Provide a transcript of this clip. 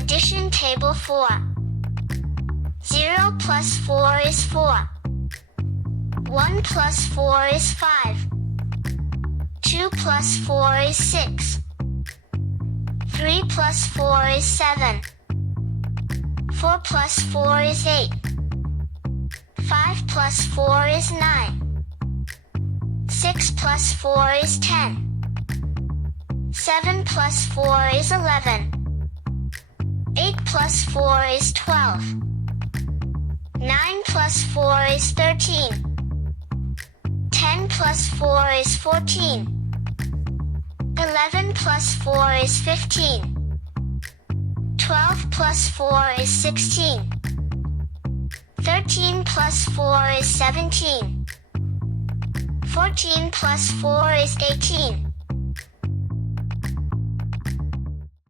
Addition table 4. 0 plus 4 is 4. 1 plus 4 is 5. 2 plus 4 is 6. 3 plus 4 is 7. 4 plus 4 is 8. 5 plus 4 is 9. 6 plus 4 is 10. 7 plus 4 is 11. 8 plus 4 is 12. 9 plus 4 is 13. 10 plus 4 is 14. 11 plus 4 is 15. 12 plus 4 is 16. 13 plus 4 is 17. 14 plus 4 is 18.